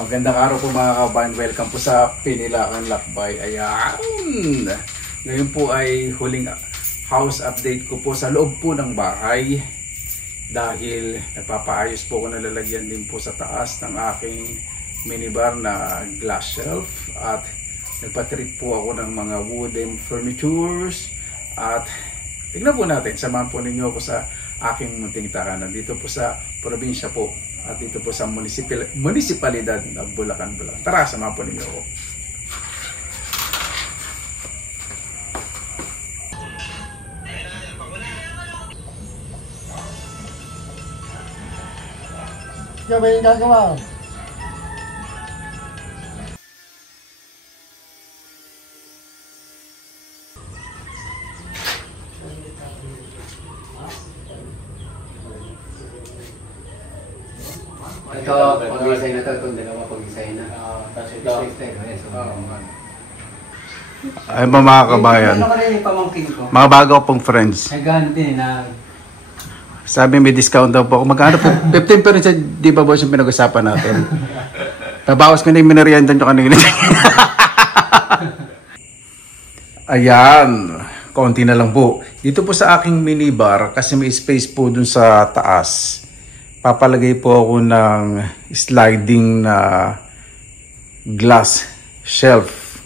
Magandang araw po mga kabayan. Welcome po sa Pinilakan Lakbay. Ayan! Ngayon po ay huling house update ko po sa loob po ng bahay. Dahil nagpapaayos po ako, nalalagyan din po sa taas ng aking minibar na glass shelf. At nagpatreat po ako ng mga wooden furnitures. At tignan po natin, samahan po ninyo ako sa aking munting tahanan. Dito po sa probinsya po. At dito po sa munisipalidad ng Bulacan. Tara, samahan po ninyo ako. Ikaw ba yung gagawa? Ito, pag-isay na ito, itong dalawa pag-isay na. Tapos ito. Ay mga kabayan, Ano ka rin yung pamangkin ko? mga bago pong friends. Naghanap din na Sabi may discount daw po ako. Magkano po? 15% di ba boss yung pinag-usapan natin? Nabawas ko na yung minariandan nyo kanina. Ayan. Konti na lang po. Dito po sa aking minibar, kasi may space po dun sa taas, papalagay po ako ng sliding na glass shelf.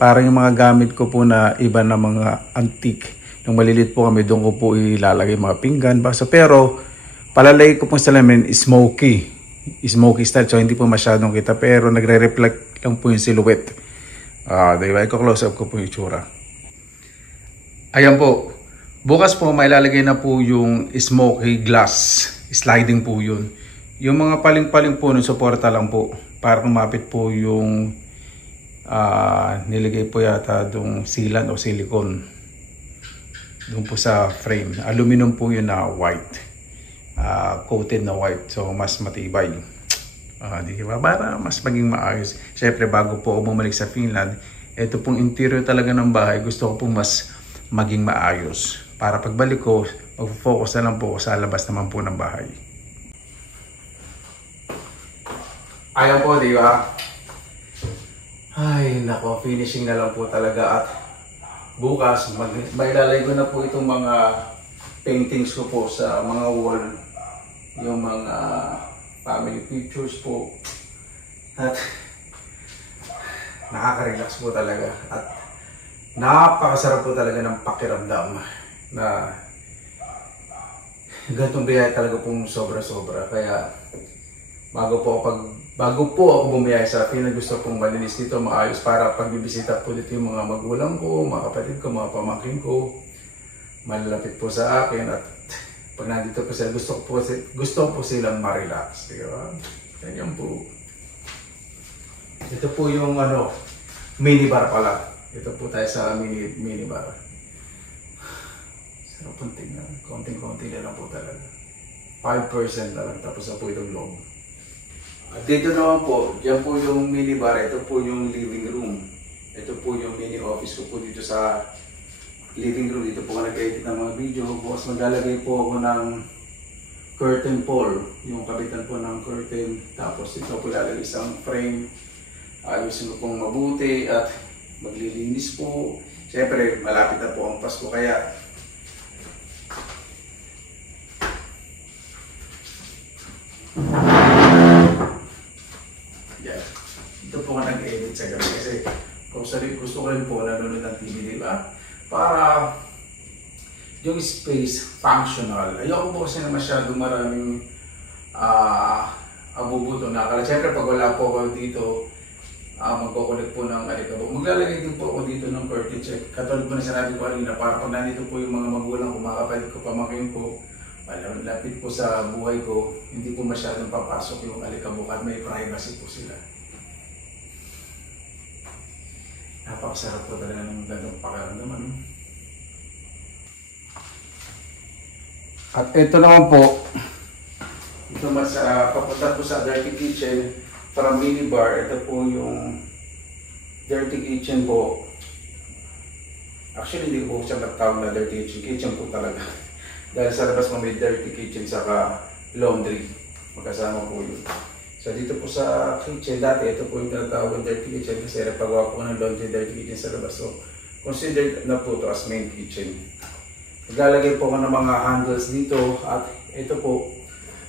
Para yung mga gamit ko po na iba na mga antique. Yung malilit po kami, doon ko po ilalagay mga pinggan, baso. Pero palalagay ko po sa salamin smoky style. So hindi po masyadong kita, pero nagre-reflect lang po yung silhouette. Diba? Iko-close up ko po yung itsura. Ayan po. Bukas po may lalagay na po yung smoky glass. Sliding po yun. Yung mga paling-paling po nun, suporta lang po. Para kumapit po yung nilagay po yata yung sealant o silicone. Doon po sa frame. Aluminum po yun na white. Coated na white. So mas matibay. Di ba? Para mas maging maayos. Siyempre bago po ako bumalik sa Finland, ito pong interior talaga ng bahay, gusto ko pong mas maging maayos. Para pagbalik ko, mag-focus na lang po sa labas naman po ng bahay. Ayan po, di ba? Ay, nako, finishing na lang po talaga. At bukas, mailalagay ko na po itong mga paintings ko po sa mga wall. Yung mga family pictures po. At nakaka-relax po talaga. At napakasarap po talaga ng pakiramdam na ganitong biyaya talaga pong sobra-sobra. Kaya bago po ako bumiyaya sa Finland, gusto pong malinis dito, maayos, para pagbibisita po dito yung mga magulang ko, mga kapatid ko, mga pamangkin ko, malalapit po sa akin. At pag nandito po sila, gusto po silang ma-relax, di ba? Ganyan po. Ito po yung minibar pala. Ito po tayo sa minibar. Sarap pong tingnan. Konting-konti na lang po talaga. 5% na lang. Tapos na po itong loob. At dito naman po, yan po yung minibar. Ito po yung living room. Ito po yung mini office ko po dito sa living room. Dito po ka nag-edit ng mga video. Bukas maglalagay po ako ng curtain pole. Yung kabitan po ng curtain. Tapos ito po lalagay isang frame. Ayusin ko pong mabuti at maglilinis po. Siyempre, malapit na po ang Pasko, kaya yan. Ito po nga nag-edit sa gabi kasi gusto ko rin po nanonood ng TV, di ba? Para yung space functional. Ayoko po kasi na masyadong maraming abubuto na akala. Siyempre, pag wala po ako dito, magkukulit po ng alikabok. Maglalagay din po ako dito ng curtain check. Katulad po na sinabi ko kanina, para pag nandito po yung mga magulang ko, mga kapatid ko, pamangkin ko, malapit po sa buhay ko, hindi po masyadong papasok yung alikabok at may privacy po sila. Napakasarap po talaga ng gandang pakiramdaman. At ito naman po, ito mas papunta po sa dirty kitchen. Para minibar, ito po yung dirty kitchen po. Actually, hindi ko po siya matawag na dirty kitchen. Kitchen po talaga. Dahil sa labas mo may dirty kitchen saka laundry. Magkasama po yun. So dito po sa kitchen, dati ito po yung tinatawag dirty kitchen kasi nagpagawa po ng laundry dirty kitchen sa labas. So considered na po ito as main kitchen. Naglalagay po ako ng mga handles dito at ito po,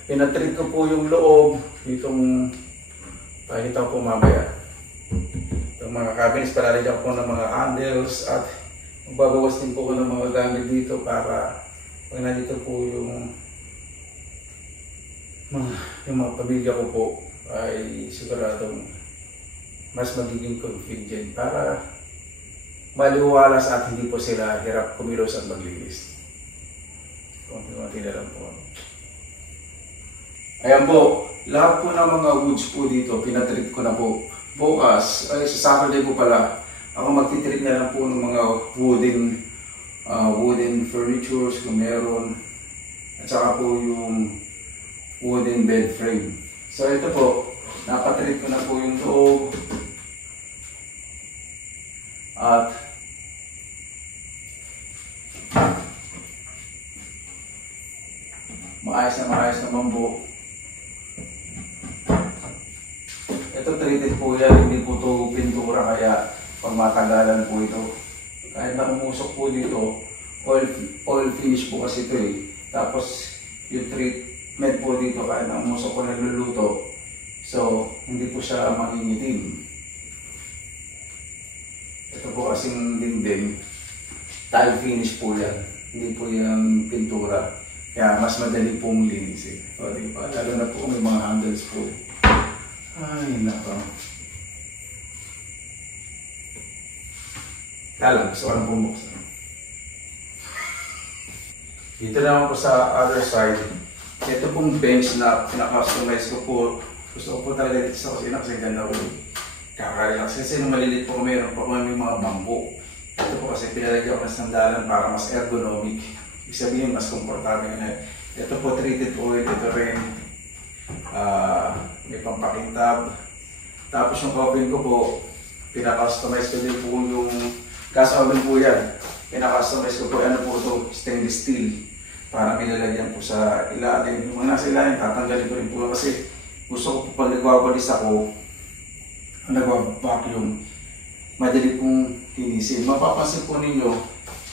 pinatreat ko po yung loob itong pakita ko po mamaya. Itong mga cabinets, palalagyan ko ng mga handles at magbabawas din po ko ng mga gamit dito para pag nandito po yung mga pamilya ko po ay siguradong mas magiging convenient para maliwalas at hindi po sila hirap kumilos at maglinis. Konti-konti na lang po. Ayan po, lahat po ng mga woods po dito, pinatreat ko na po. Bukas, ay sa Saturday po pala, ako magtitreat na lang po ng mga wooden furnitures kung meron. At saka po yung wooden bed frame. So ito po, napatreat ko na po yung loob. At maayos naman po. Ito treated po yan, hindi po ito pintura kaya pag matagalan po ito. Kahit na umusok po dito, oil finish po kasi ito eh. Tapos yung treatment po dito kahit na umusok po nagluluto. So hindi po siya mangingitim. Ito po kasing dingding, tile finish po yan. Hindi po yung pintura. Kaya mas madali pong linisin. O diba? Lalo na po may mga handles po. Ay, nako. Kala, gusto ko lang bumuksan. Dito naman po sa other side. Ito pong bench na pinaka-customize ko po. Gusto ko po talaga dito sa kusina kasi ganda ko. Kakarelax. Kasi nung maliliit po meron po kami mga bangko. Ito po kasi pinalagyan ko ng sandalan para mas ergonomic. Ibig sabihin mas komportable na. Ito po treated oil, ito rin may pampakintab. Tapos yung oven ko po, pinaka-customize ko din po yung gas oven po yan. Pinaka-customize ko po, ano po ito, stainless steel. Para nilalagyan po sa ilalim. Yung mga nasa ilalim, tatanggalin ko rin po kasi gusto ko po pag nagwawalis ako, nagwa-vacuum, madali pong linisin. Mapapansin po ninyo,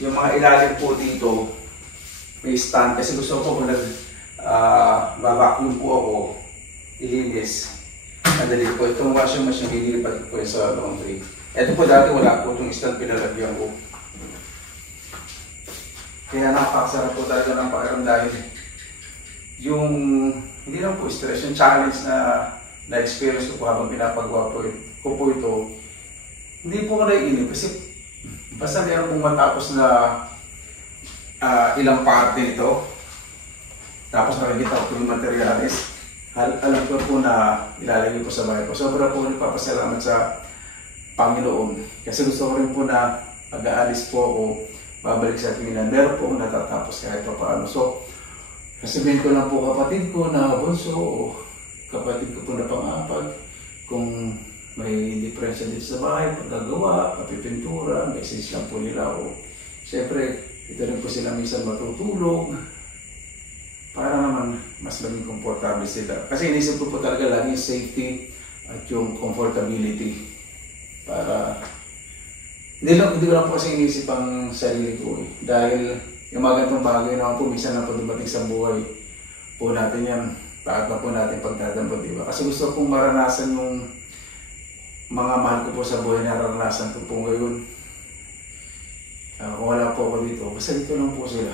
yung mga ilalim po dito, may stand kasi gusto ko kung nag-vacuum po ako, ilinis. Madali po. Itong washing machine, nililipat po yun sa laundry. Ito po dati wala po itong stand pinalagyan ko. Kaya napakasarap po talaga ng pakiram dahil yung, hindi lang po stress, yung challenge na experience ko po habang pinapagawa po ito, hindi po ko naiinip kasi basta meron pong matapos na ilang parte nito. Tapos nakikita ko po yung materialis. Alam ko po na ilalagay po sa bahay ko. Sobra po nagpapasalamat sa Panginoon. Kasi gusto ko rin po na pag-aalis po ako, babalik sa Pilipinas. Meron po akong natatapos kahit pa paano. So, sasabihin ko lang po kapatid ko na bunso o kapatid ko po na pang-apat. Kung may diferensya dito sa bahay, paggagawa, kapipintura, message lang po nila ako. Siyempre, ito rin po sila minsan matutulog para naman mas maging komportable sila. Kasi inisip ko po talaga lang yung safety at yung comfortability para hindi ko lang po kasi inisip ang sarili ko eh. Dahil yung mga ganitong bagay naman po minsan na po dumating sa buhay po natin yan. Bakit na po natin pagdadambot, diba? Kasi gusto kong maranasan yung mga mahal ko po sa buhay na naranasan ko po ngayon. Kung wala po ako dito, basta dito lang po sila.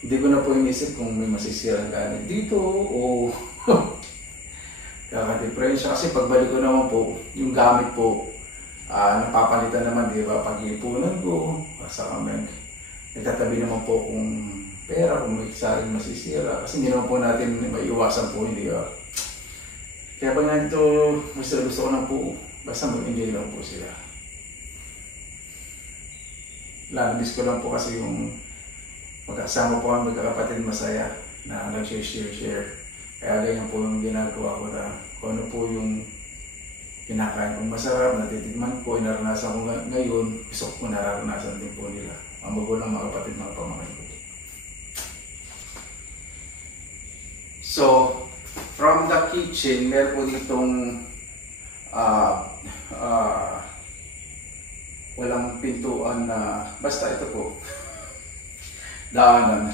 Hindi ko na po inisip kung may masisirang gamit dito o kaka-diferensya. Kasi pagbalik ko naman po, yung gamit po, napapalitan naman, di ba? Pag-iipunan ko, basta kami, nagtatabi naman po kung pera, kung may saring masisira. Kasi hindi naman po natin maiiwasan po, hindi ba? Kaya pag nandito, gusto ko na po, basta mag-enjoy lang po sila. Miss ko lang po kasi yung magkasama po ang magkakapatid masaya na nag-share. Kaya ganyan po yung ginagawa ko na kung ano po yung kinakain kong masarap, natitikman ko, inaranasan ko ngayon, gusto ko nararanasan din po nila. Ang magulang mga kapatid, mga pamangkin ko. So, from the sa kitchen, meron po ditong walang pintuan na, basta ito po, daanan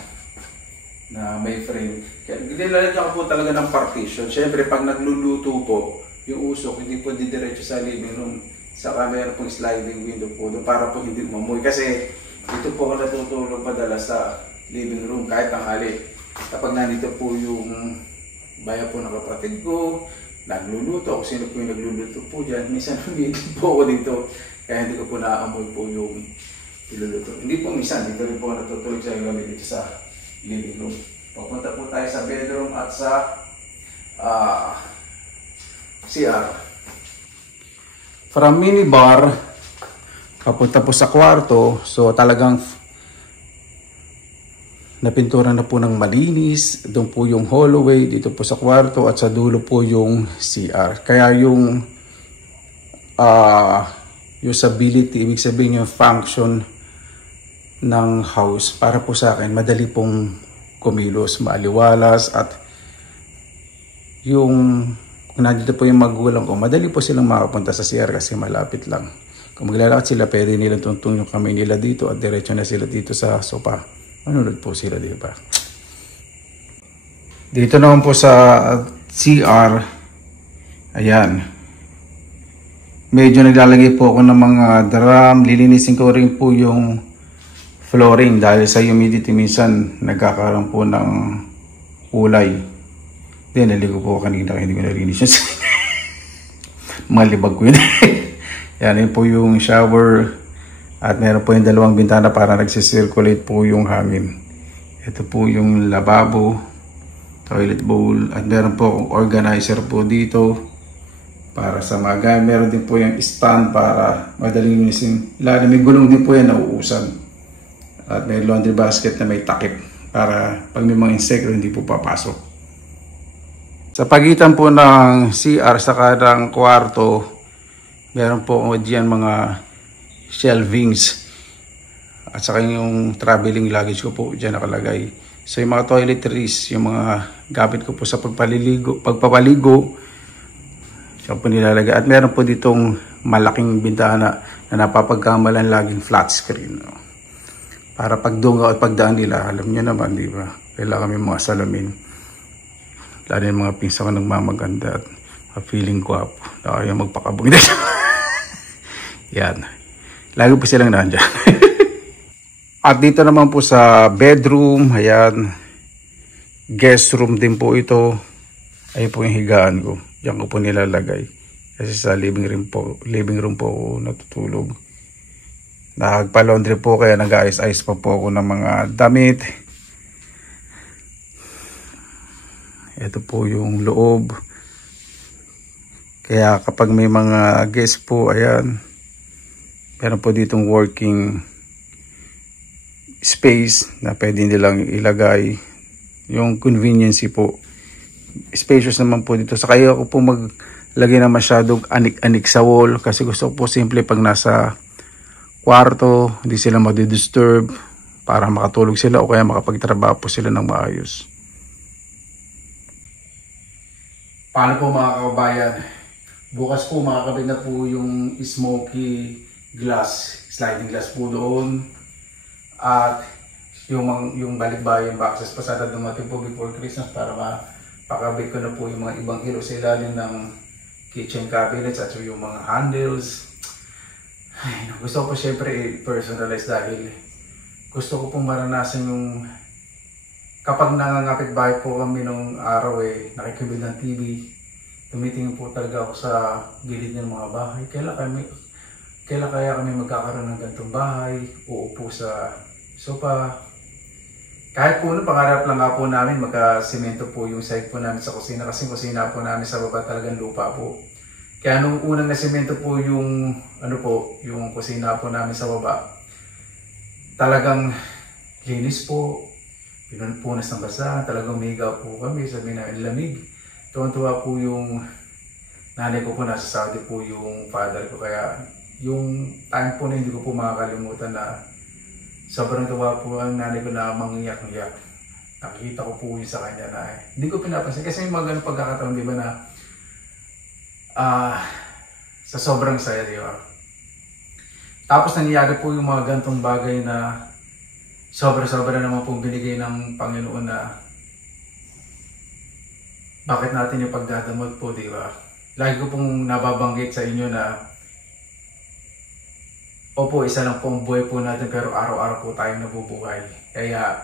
na may frame. Kaya nilalagyan ko po talaga ng partition. Siyempre, pag nagluluto po, yung usok, hindi po didiretso sa living room. Saka meron pong sliding window po doon para po hindi umamoy. Kasi dito po ako natutulog madalas sa living room kahit tanghali. Kapag nandito po yung bayan po ng kapatid ko, nagluluto, kung sino po yung nagluluto po dyan, minsan humigit po ako dito. Kaya hindi ko po naaamoy po yung iluluto. Hindi po minsan, dito rin po natutulog sa gamit dito sa living room. Pupunta po tayo sa bedroom at sa CR. From minibar, papunta po sa kwarto. So talagang napintura na po ng malinis. Doon po yung hallway, dito po sa kwarto at sa dulo po yung CR. Kaya yung usability, ibig sabihin yung function ng house para po sa akin madali pong kumilos, maaliwalas, at yung kung nandito po yung magulang ko, madali po silang makapunta sa CR kasi malapit lang. Kung maglalakad sila, pwede nilang tuntun yung kamay nila dito at diretso na sila dito sa sopa. Manunod po sila, di ba? Dito naman po sa CR, ayan. Medyo naglalagay po ako ng mga drum. Lilinisin ko rin po yung flooring dahil sa humidity minsan nagkakaroon po ng kulay. Then, naligo po kanina kaya hindi ko nalinis yun. Mga libag ko yun. Yan, yun po yung shower. At meron po yung dalawang bintana para nagsisirculate po yung hangin. Ito po yung lababo, toilet bowl. At meron po akong organizer po dito para sa mga. Meron din po yung stand para madaling linisin. Ilalim may gulong din po yan nauusan. At may laundry basket na may takip para pag may mga insekto hindi po papasok. Sa pagitan po ng CR sa kadang kwarto, meron po diyan mga shelvings at saka yung traveling luggage ko po diyan nakalagay. So yung mga toiletries, yung mga gamit ko po sa pagpapaligo, siya po nilalagay. At meron po ditong malaking bintana na napapagkamalan laging flat screen. Para pagdungaw at pagdaan nila, alam niyo naman, di ba? Kailangan kami mga salamin. Lalo yung mga pinsa ko nagmamaganda at feeling ko up na kaya magpakabong. Yan. Lagi po silang nandyan. At dito naman po sa bedroom, ayan. Guest room din po ito. Ayun po yung higaan ko. Diyan ko po nilalagay. Kasi sa living room po ako natutulog. Nagpa-laundry po kaya nag-ayos-ayos pa po ako ng mga damit. Ito po yung loob. Kaya kapag may mga guest po, ayan, meron po ditong working space na pwede nilang ilagay. Yung convenience po. Spacious naman po dito. Saka ako po maglagay na masyadong anik-anik sa wall kasi gusto ko po simple pag nasa kwarto, hindi sila madidisturb para makatulog sila o kaya makapagtrabaho po sila ng maayos. Paano po mga kababayan? Bukas po makakabit na po yung smoky glass, sliding glass po doon. At yung balikbayan boxes pa sana dumating po before Christmas para mapakabit ko na po yung mga ibang hilo sa ilalim ng kitchen cabinets at yung mga handles. Ay, gusto ko po syempre personalize dahil gusto ko pong maranasan yung kapag nangangapit bahay po kami nung araw nakikibid ng TV, tumitingin po talaga ako sa gilid ng mga bahay. Kailan kaya kami magkakaroon ng ganitong bahay, uupo sa sopa. Kahit po pangarap lang nga po namin magka-semento po yung side po namin sa kusina kasi kusina po namin sa baba talagang lupa po. Kaya nung unang nasemento po yung yung kusina po namin sa baba, talagang linis po. Pinunpunas ng basahan, talagang umigaw po kami, sabi na lamig. Tuwan-tuwa po yung nanay ko po, nasa Saudi po yung father ko. Kaya yung time po na hindi ko po makakalimutan na sobrang tuwa po ang nanay ko na mangiyak-ngiyak. Nakikita ko po yun sa kanya na hindi ko pinapansin. Kasi yung mga ganun pagkakataon, di ba na sa sobrang saya, di ba? Tapos nangyayari po yung mga gantong bagay na sobra-sobra naman pong binigay ng Panginoon na bakit natin yung pagdadamot po, di ba? Lagi ko pong nababanggit sa inyo na opo, isa lang po ang buhay po natin pero araw-araw po tayong nabubuhay. Kaya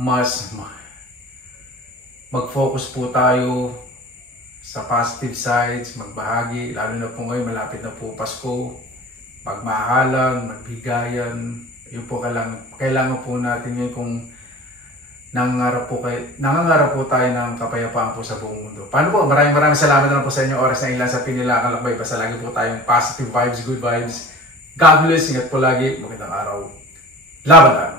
mas mag-focus po tayo sa positive sides, magbahagi, lalo na po ngayon malapit na po Pasko, magmahalan, magbigayan. Yun po kailangan po natin yun kung nangangarap po tayo ng kapayapaan po sa buong mundo. Paano po? Maraming salamat na po sa inyo oras na ilan sa Pinilakan Lakbay. Basta lagi po tayong positive vibes, good vibes. God bless. Ingat po lagi. Magandang araw. Laban lang.